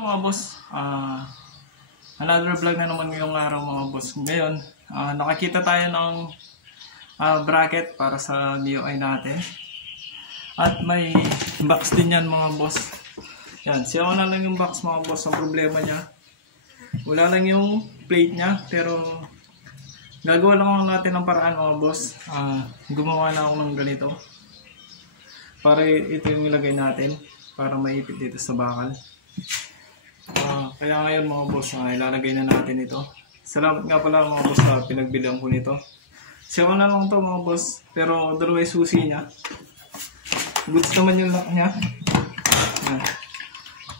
Mga boss, another vlog na naman ngayong araw mga boss. Ngayon, nakakita tayo ng bracket para sa MIUI natin. At may box din yan mga boss. Yan, siya na lang yung box mga boss. Ang problema niya, wala lang yung plate niya. Pero gagawa lang natin ng paraan mga boss. Gumawa na ako ng ganito. Para ito yung ilagay natin. Para maipit dito sa bakal. Kaya ngayon mga boss, ilalagay na natin ito. Salamat nga pala mga boss sa pinagbilihan ko nito. Siya na lang to mga boss, pero dalawa yung susi niya. Goods naman yung lock niya.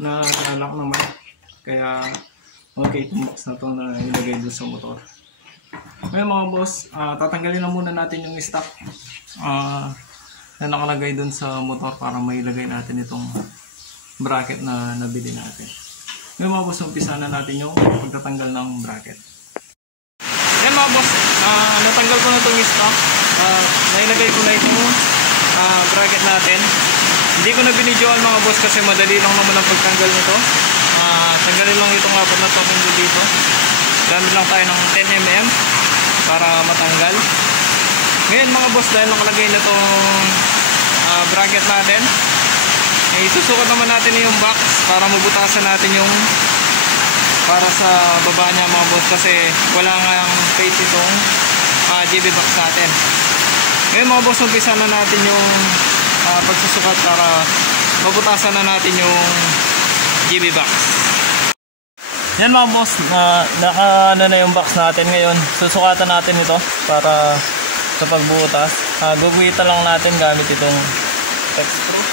Na-lock naman. Kaya okay itong box na to na ilagay doon sa motor. Ngayon mga boss, tatanggalin na muna natin yung stock na nakalagay doon sa motor para mailagay natin itong bracket na nabili natin. Ngayon mga boss, umpisa na natin yung pagtatanggal ng bracket. Yan mga boss, natanggal ko na itong stock. Nailagay ko na itong bracket natin. Hindi ko na binidyoan mga boss kasi madali lang naman ang pagtanggal nito. Tanggalin lang itong apat na token dito. Gamit lang tayo ng 10mm para matanggal. Ngayon mga boss, dahil nakalagay na itong bracket natin, isusukat naman natin yung box para mabutasan natin yung para sa baba niya mga boss kasi wala nga plate itong GB box natin. Ngayon mga boss, umpisa na natin yung pagsusukat para mabutasan na natin yung GB box. Yan mga boss, naka na yung box natin. Ngayon susukatan natin ito para sa pagbutas. Guguhitan lang natin gamit itong hex screw.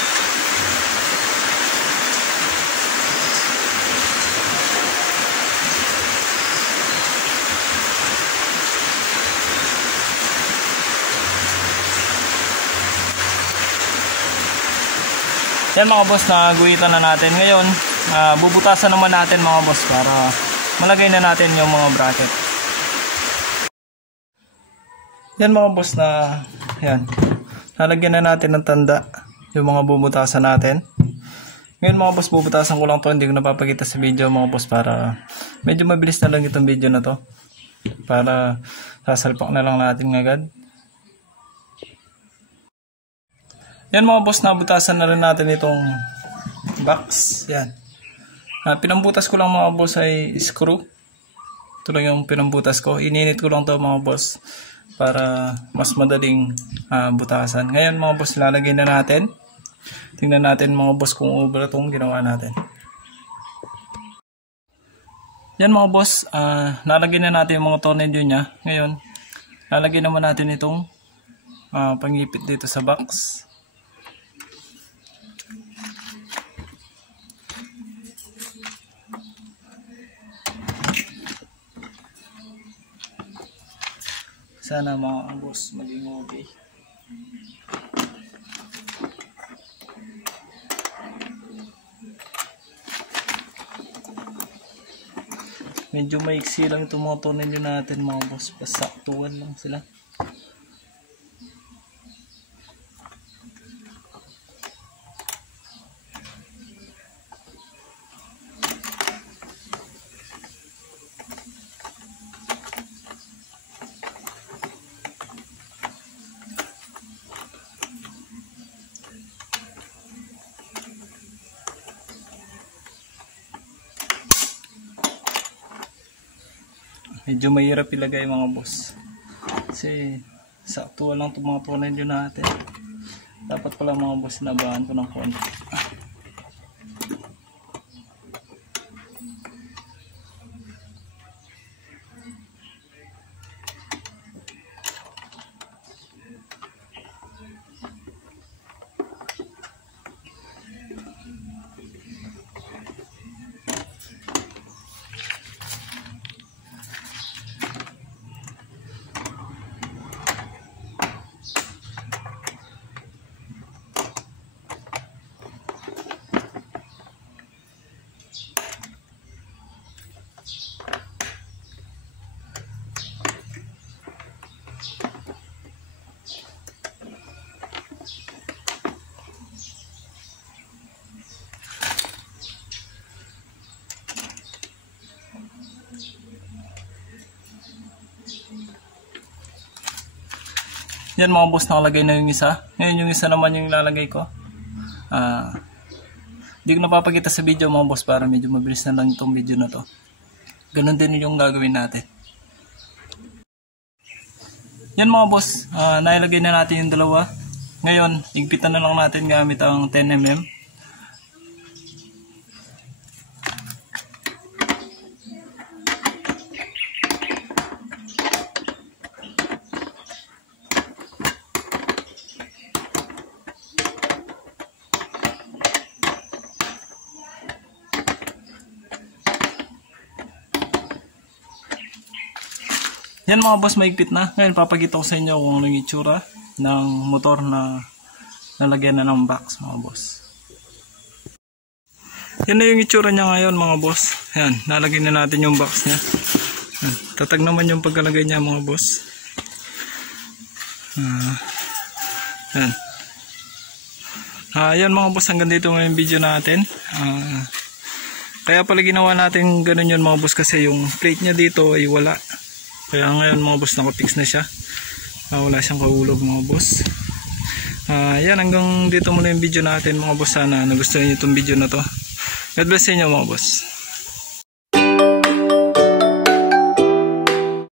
Yan mga boss, naguhitan na natin. Ngayon, bubutasan naman natin mga boss para malagay na natin yung mga bracket. Yan mga boss na, yan. Nalagyan na natin ng tanda yung mga bubutasan natin. Ngayon mga boss, bubutasan ko lang to. Hindi ko napapakita sa video mga boss para medyo mabilis na lang itong video na to. Para sasalpak na lang natin agad. Yan mga boss, nabutasan na rin natin itong box. Yan. Pinambutas ko lang mga boss ay screw. Ito lang yung pinambutas ko. Ininit ko lang to mga boss para mas madaling butasan. Ngayon mga boss, lalagay na natin. Tingnan natin mga boss kung over itong ginawa natin. Yan mga boss, nalagay na natin yung mga tornilyo niya. Ngayon, lalagay naman natin itong pangipit dito sa box. Sana mga boss maging okay. Medyo maiksi lang itong mga tornilyo natin mga boss. Pasaktuan lang sila. Medyo mahirap ilagay mga boss kasi saktuan lang itong mga tornilyo natin. Dapat pala mga boss, nabahan ko ng konti. Yan mga boss, nakalagay na yung isa. Ngayon yung isa naman yung ilalagay ko. Hindi ko napapakita sa video mga boss para medyo mabilis na lang itong video na to. Ganun din yung gagawin natin. Yan mga boss, nailagay na natin yung dalawa. Ngayon, higpitan na lang natin gamit ang 10mm. Yan mga boss, mahigpit na. Ngayon papakita ko sa inyo kung ano yung itsura ng motor na nalagyan na ng box mga boss. Yan na yung itsura niya ngayon mga boss. Yan, nalagyan na natin yung box niya. Yan, tatag naman yung pagkalagay niya mga boss. Yan. Yan mga boss, hanggang dito yung video natin. Kaya pala ginawa natin ganun yun mga boss kasi yung plate niya dito ay wala. Kaya ngayon mga boss, nakapix na siya. Wala siyang kahulog mga boss. Yan, hanggang dito muna yung video natin mga boss. Sana nagustuhan nyo itong video na to. God bless sa inyo mga boss.